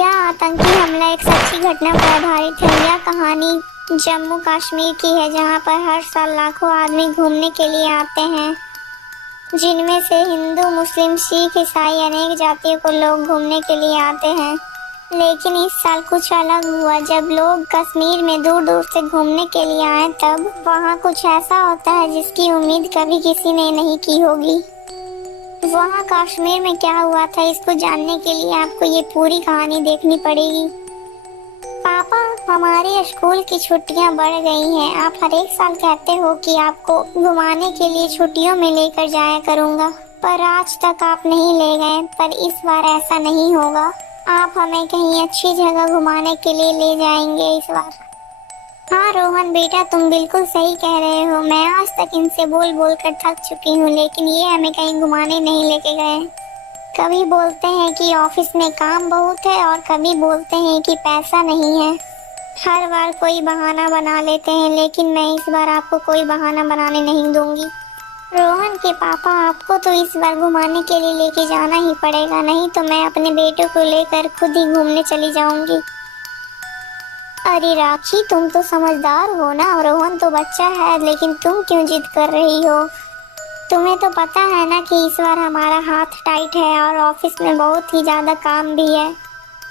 यह आतंकी हमला एक सच्ची घटना पर आधारित है। यह कहानी जम्मू कश्मीर की है, जहां पर हर साल लाखों आदमी घूमने के लिए आते हैं, जिनमें से हिंदू, मुस्लिम, सिख, ईसाई अनेक जातियों को लोग घूमने के लिए आते हैं। लेकिन इस साल कुछ अलग हुआ। जब लोग कश्मीर में दूर दूर से घूमने के लिए आए, तब वहाँ कुछ ऐसा होता है जिसकी उम्मीद कभी किसी ने नहीं की होगी। वहाँ कश्मीर में क्या हुआ था, इसको जानने के लिए आपको ये पूरी कहानी देखनी पड़ेगी। पापा, हमारे स्कूल की छुट्टियां बढ़ गई हैं। आप हर एक साल कहते हो कि आपको घुमाने के लिए छुट्टियों में लेकर जाया करूंगा, पर आज तक आप नहीं ले गए। पर इस बार ऐसा नहीं होगा। आप हमें कहीं अच्छी जगह घुमाने के लिए ले जाएंगे इस बार। हाँ रोहन बेटा, तुम बिल्कुल सही कह रहे हो। मैं आज तक इनसे बोल बोल कर थक चुकी हूँ, लेकिन ये हमें कहीं घुमाने नहीं लेके गए। कभी बोलते हैं कि ऑफिस में काम बहुत है और कभी बोलते हैं कि पैसा नहीं है। हर बार कोई बहाना बना लेते हैं, लेकिन मैं इस बार आपको कोई बहाना बनाने नहीं दूंगी। रोहन के पापा, आपको तो इस बार घुमाने के लिए लेके जाना ही पड़ेगा, नहीं तो मैं अपने बेटे को लेकर खुद ही घूमने चली जाऊंगी। अरे राखी, तुम तो समझदार हो ना। रोहन तो बच्चा है, लेकिन तुम क्यों जिद कर रही हो? तुम्हें तो पता है ना कि इस बार हमारा हाथ टाइट है और ऑफिस में बहुत ही ज़्यादा काम भी है,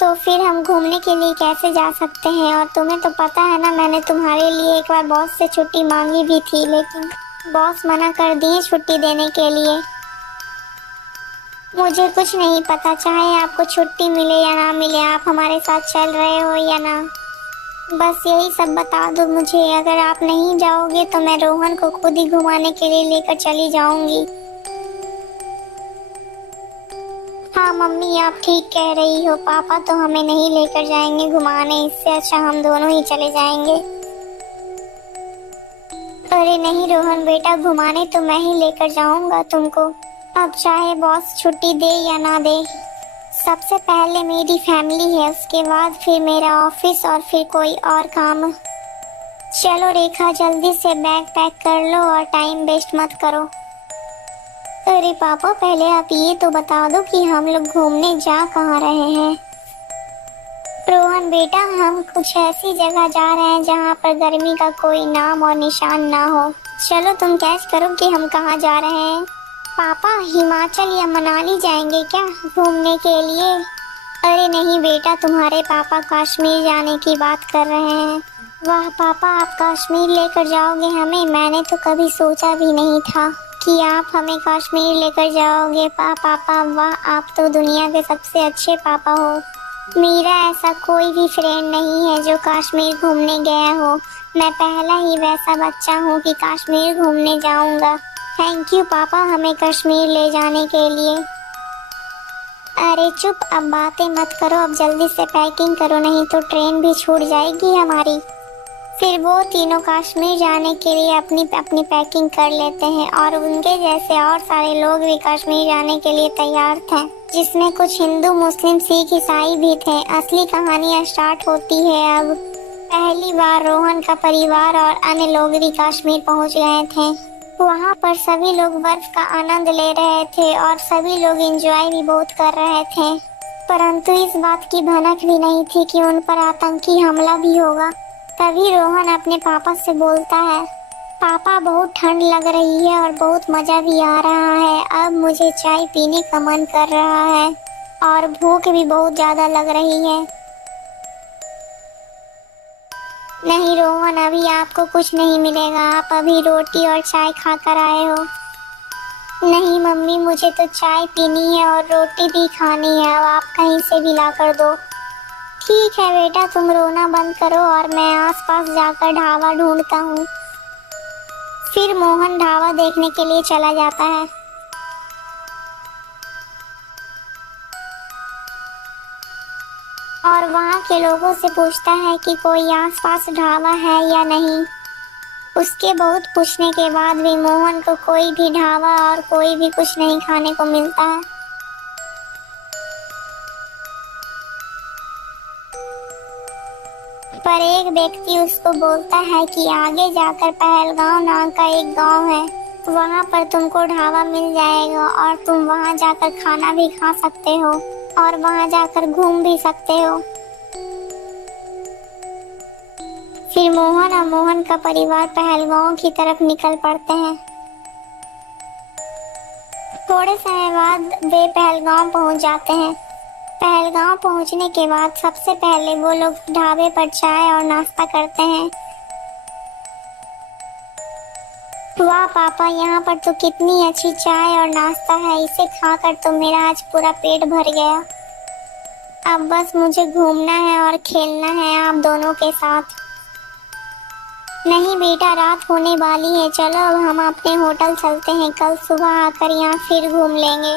तो फिर हम घूमने के लिए कैसे जा सकते हैं? और तुम्हें तो पता है ना, मैंने तुम्हारे लिए एक बार बॉस से छुट्टी मांगी भी थी, लेकिन बॉस मना कर दिए छुट्टी देने के लिए। मुझे कुछ नहीं पता, चाहे आपको छुट्टी मिले या ना मिले, आप हमारे साथ चल रहे हो या ना, बस यही सब बता दो मुझे। अगर आप नहीं जाओगे तो मैं रोहन को खुद ही घुमाने के लिए लेकर चली जाऊंगी। हाँ मम्मी, आप ठीक कह रही हो। पापा तो हमें नहीं लेकर जाएंगे घुमाने, इससे अच्छा हम दोनों ही चले जाएंगे। अरे नहीं रोहन बेटा, घुमाने तो मैं ही लेकर जाऊंगा तुमको, अब चाहे बॉस छुट्टी दे या ना दे। सबसे पहले मेरी फैमिली है, उसके बाद फिर मेरा ऑफिस और फिर कोई और काम। चलो रेखा, जल्दी से बैग पैक कर लो और टाइम वेस्ट मत करो। अरे पापा, पहले आप ये तो बता दो कि हम लोग घूमने जा कहाँ रहे हैं। रोहन बेटा, हम कुछ ऐसी जगह जा रहे हैं जहाँ पर गर्मी का कोई नाम और निशान ना हो। चलो तुम कैच करो कि हम कहाँ जा रहे हैं। पापा, हिमाचल या मनाली जाएंगे क्या घूमने के लिए? अरे नहीं बेटा, तुम्हारे पापा कश्मीर जाने की बात कर रहे हैं। वाह पापा, आप कश्मीर लेकर जाओगे हमें? मैंने तो कभी सोचा भी नहीं था कि आप हमें कश्मीर लेकर जाओगे। पापा वाह, आप तो दुनिया के सबसे अच्छे पापा हो। मेरा ऐसा कोई भी फ्रेंड नहीं है जो कश्मीर घूमने गया हो। मैं पहला ही वैसा बच्चा हूँ कि कश्मीर घूमने जाऊँगा। थैंक यू पापा, हमें कश्मीर ले जाने के लिए। अरे चुप, अब बातें मत करो, अब जल्दी से पैकिंग करो, नहीं तो ट्रेन भी छूट जाएगी हमारी। फिर वो तीनों कश्मीर जाने के लिए अपनी अपनी पैकिंग कर लेते हैं और उनके जैसे और सारे लोग भी कश्मीर जाने के लिए तैयार थे, जिसमें कुछ हिंदू, मुस्लिम, सिख, ईसाई भी थे। असली कहानी स्टार्ट होती है अब। पहली बार रोहन का परिवार और अन्य लोग भी कश्मीर पहुंच गए थे। वहाँ पर सभी लोग बर्फ का आनंद ले रहे थे और सभी लोग एंजॉय भी बहुत कर रहे थे, परंतु इस बात की भनक भी नहीं थी कि उन पर आतंकी हमला भी होगा। तभी रोहन अपने पापा से बोलता है, पापा बहुत ठंड लग रही है और बहुत मज़ा भी आ रहा है। अब मुझे चाय पीने का मन कर रहा है और भूख भी बहुत ज़्यादा लग रही है। नहीं रोहन, अभी आपको कुछ नहीं मिलेगा, आप अभी रोटी और चाय खा कर आए हो। नहीं मम्मी, मुझे तो चाय पीनी है और रोटी भी खानी है, अब आप कहीं से भी ला कर दो। ठीक है बेटा, तुम रोना बंद करो और मैं आसपास जाकर ढाबा ढूंढता हूँ। फिर मोहन ढाबा देखने के लिए चला जाता है। और वहाँ के लोगों से पूछता है कि कोई आसपास ढाबा है या नहीं। उसके बहुत पूछने के बाद भी मोहन को कोई भी ढाबा और कोई भी कुछ नहीं खाने को मिलता है। पर एक व्यक्ति उसको बोलता है कि आगे जाकर पहलगांव नाम का एक गांव है, वहाँ पर तुमको ढाबा मिल जाएगा और तुम वहाँ जाकर खाना भी खा सकते हो। और वहां जाकर घूम भी सकते हो। फिर मोहन और मोहन का परिवार पहलगांव की तरफ निकल पड़ते हैं। थोड़े समय बाद वे पहलगांव पहुंच जाते हैं। पहलगांव पहुंचने के बाद सबसे पहले वो लोग ढाबे पर चाय और नाश्ता करते हैं। वाह पापा, यहाँ पर तो कितनी अच्छी चाय और नाश्ता है, इसे खाकर तो मेरा आज पूरा पेट भर गया। अब बस मुझे घूमना है और खेलना है आप दोनों के साथ। नहीं बेटा, रात होने वाली है, चलो अब हम अपने होटल चलते हैं, कल सुबह आकर यहाँ फिर घूम लेंगे।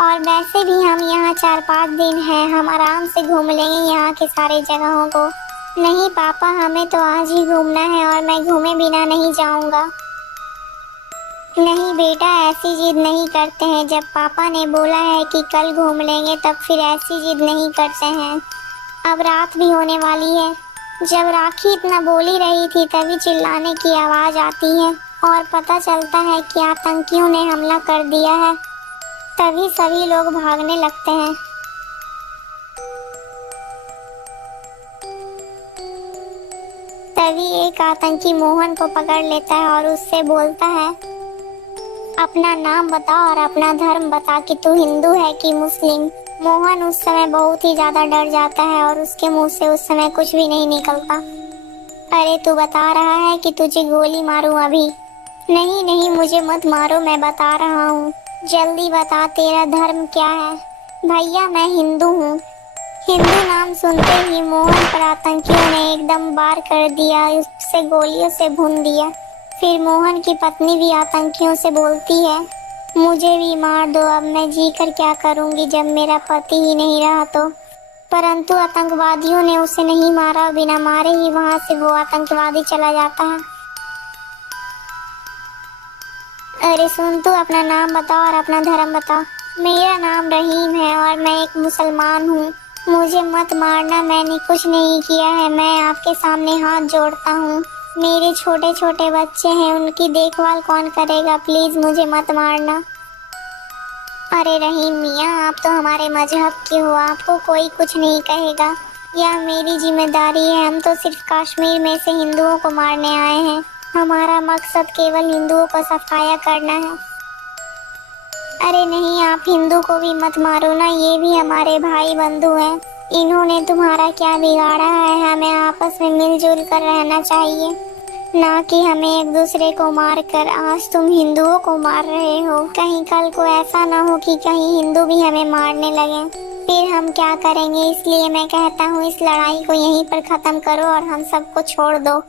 और वैसे भी हम यहाँ 4-5 दिन हैं, हम आराम से घूम लेंगे यहाँ के सारे जगहों को। नहीं पापा, हमें तो आज ही घूमना है और मैं घूमे बिना नहीं जाऊँगा। नहीं बेटा, ऐसी जिद नहीं करते हैं, जब पापा ने बोला है कि कल घूम लेंगे तब फिर ऐसी जिद नहीं करते हैं। अब रात भी होने वाली है। जब राखी इतना बोली रही थी तभी चिल्लाने की आवाज आती है और पता चलता है कि आतंकियों ने हमला कर दिया है। तभी सभी लोग भागने लगते हैं। तभी एक आतंकी मोहन को पकड़ लेता है और उससे बोलता है, अपना नाम बता और अपना धर्म बता कि तू हिंदू है कि मुस्लिम। मोहन उस समय बहुत ही ज्यादा डर जाता है और उसके मुंह से उस समय कुछ भी नहीं निकलता। अरे तू बता रहा है कि तुझे गोली मारूं अभी? नहीं नहीं, मुझे मत मारो, मैं बता रहा हूँ, जल्दी बता तेरा धर्म क्या है? भैया मैं हिंदू हूँ। हिंदू नाम सुनते ही मोहन पर आतंकियों ने एकदम वार कर दिया, उसे गोलियों से भून दिया। फिर मोहन की पत्नी भी आतंकियों से बोलती है, मुझे भी मार दो, अब मैं जी कर क्या करूंगी जब मेरा पति ही नहीं रहा तो। परंतु आतंकवादियों ने उसे नहीं मारा, बिना मारे ही वहां से वो आतंकवादी चला जाता है। अरे सुन, तू अपना नाम बता और अपना धर्म बता। मेरा नाम रहीम है और मैं एक मुसलमान हूँ। मुझे मत मारना, मैंने कुछ नहीं किया है, मैं आपके सामने हाथ जोड़ता हूँ। मेरे छोटे छोटे बच्चे हैं, उनकी देखभाल कौन करेगा, प्लीज मुझे मत मारना। अरे रहीम मियाँ, आप तो हमारे मजहब के हो, आपको कोई कुछ नहीं कहेगा। यह मेरी जिम्मेदारी है, हम तो सिर्फ कश्मीर में से हिंदुओं को मारने आए हैं। हमारा मकसद केवल हिंदुओं को सफाया करना है। अरे नहीं, आप हिंदू को भी मत मारो ना, ये भी हमारे भाई बंधु हैं। इन्होंने तुम्हारा क्या बिगाड़ा है? हमें आपस में मिलजुल कर रहना चाहिए, ना कि हमें एक दूसरे को मार कर। आज तुम हिंदुओं को मार रहे हो, कहीं कल को ऐसा ना हो कि कहीं हिंदू भी हमें मारने लगे, फिर हम क्या करेंगे? इसलिए मैं कहता हूँ इस लड़ाई को यहीं पर खत्म करो और हम सबको छोड़ दो।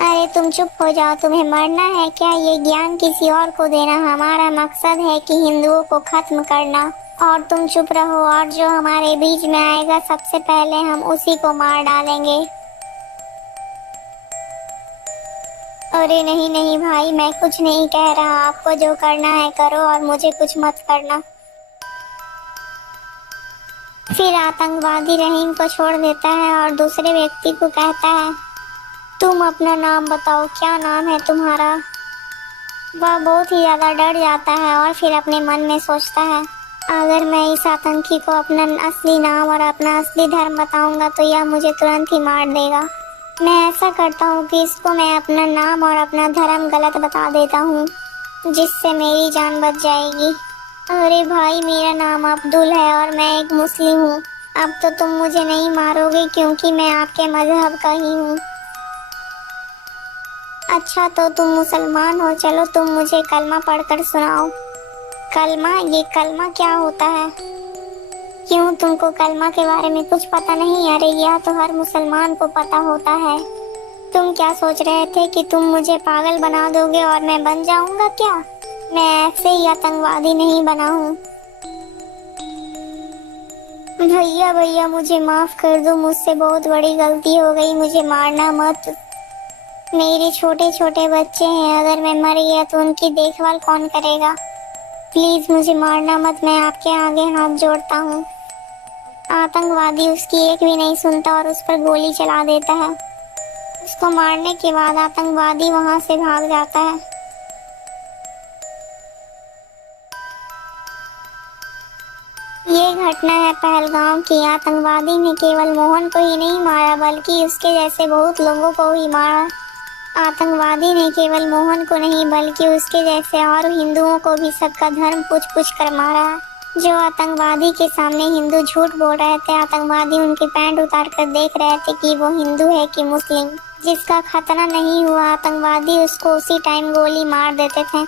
अरे तुम चुप हो जाओ, तुम्हें मरना है क्या? ये ज्ञान किसी और को देना, हमारा मकसद है कि हिंदुओं को खत्म करना। और तुम चुप रहो, और जो हमारे बीच में आएगा सबसे पहले हम उसी को मार डालेंगे। अरे नहीं नहीं भाई, मैं कुछ नहीं कह रहा, आपको जो करना है करो और मुझे कुछ मत करना। फिर आतंकवादी रहीम को छोड़ देता है और दूसरे व्यक्ति को कहता है, तुम अपना नाम बताओ, क्या नाम है तुम्हारा? वह बहुत ही ज्यादा डर जाता है और फिर अपने मन में सोचता है, अगर मैं इस आतंकी को अपना असली नाम और अपना असली धर्म बताऊंगा तो यह मुझे तुरंत ही मार देगा। मैं ऐसा करता हूँ कि इसको मैं अपना नाम और अपना धर्म गलत बता देता हूँ, जिससे मेरी जान बच जाएगी। अरे भाई, मेरा नाम अब्दुल है और मैं एक मुस्लिम हूँ। अब तो तुम मुझे नहीं मारोगे क्योंकि मैं आपके मजहब का ही हूँ। अच्छा तो तुम मुसलमान हो, चलो तुम मुझे कलमा पढ़कर सुनाओ। कलमा? ये कलमा क्या होता है? क्यों, तुमको कलमा के बारे में कुछ पता नहीं? अरे यह तो हर मुसलमान को पता होता है। तुम क्या सोच रहे थे कि तुम मुझे पागल बना दोगे और मैं बन जाऊंगा क्या? मैं ऐसे ही आतंकवादी नहीं बना हूँ। भैया भैया मुझे माफ कर दो, मुझसे बहुत बड़ी गलती हो गई, मुझे मारना मत। मेरे छोटे छोटे बच्चे हैं, अगर मैं मर गया तो उनकी देखभाल कौन करेगा? प्लीज मुझे मारना मत, मैं आपके आगे हाथ जोड़ता हूँ। आतंकवादी उसकी एक भी नहीं सुनता और उस पर गोली चला देता है। उसको मारने के बाद आतंकवादी वहां से भाग जाता है। घटना है पहलगाम की। आतंकवादी ने केवल मोहन को ही नहीं मारा बल्कि उसके जैसे बहुत लोगों को ही मारा। आतंकवादी ने केवल मोहन को नहीं बल्कि उसके जैसे और हिंदुओं को भी सबका धर्म पूछ पूछ कर मारा। जो आतंकवादी के सामने हिंदू झूठ बोल रहे थे, आतंकवादी उनकी पैंट उतार कर देख रहे थे कि वो हिंदू है कि मुस्लिम। जिसका खतरा नहीं हुआ, आतंकवादी उसको उसी टाइम गोली मार देते थे।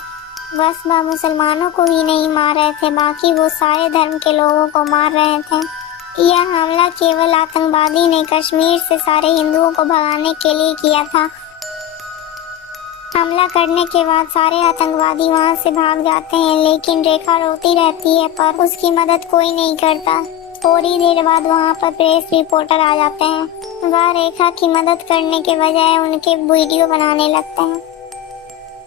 बस वह मुसलमानों को ही नहीं मार रहे थे, बाकी वो सारे धर्म के लोगों को मार रहे थे। यह हमला केवल आतंकवादी ने कश्मीर से सारे हिंदुओं को भगाने के लिए किया था। हमला करने के बाद सारे आतंकवादी वहां से भाग जाते हैं, लेकिन रेखा रोती रहती है पर उसकी मदद कोई नहीं करता। थोड़ी देर बाद वहां पर प्रेस रिपोर्टर आ जाते हैं। वह रेखा की मदद करने के बजाय उनके वीडियो बनाने लगते हैं।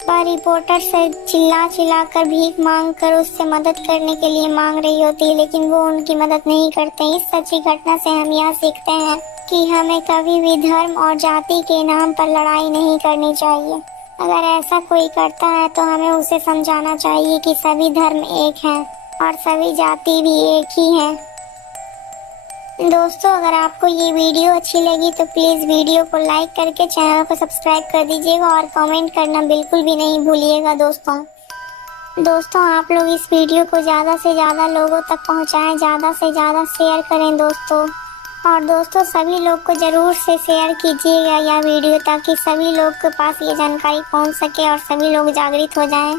वह रिपोर्टर से चिल्ला चिल्ला कर भीख मांग कर उससे मदद करने के लिए मांग रही होती है, लेकिन वो उनकी मदद नहीं करते। इस सच्ची घटना से हम यह सीखते हैं कि हमें कभी भी धर्म और जाति के नाम पर लड़ाई नहीं करनी चाहिए। अगर ऐसा कोई करता है तो हमें उसे समझाना चाहिए कि सभी धर्म एक हैं और सभी जाति भी एक ही हैं। दोस्तों, अगर आपको ये वीडियो अच्छी लगी तो प्लीज़ वीडियो को लाइक करके चैनल को सब्सक्राइब कर दीजिएगा और कमेंट करना बिल्कुल भी नहीं भूलिएगा। दोस्तों आप लोग इस वीडियो को ज़्यादा से ज़्यादा लोगों तक पहुँचाएं, ज़्यादा से ज़्यादा शेयर करें दोस्तों। और दोस्तों सभी लोग को ज़रूर से शेयर कीजिएगा यह वीडियो, ताकि सभी लोग के पास ये जानकारी पहुँच सके और सभी लोग जागृत हो जाएं।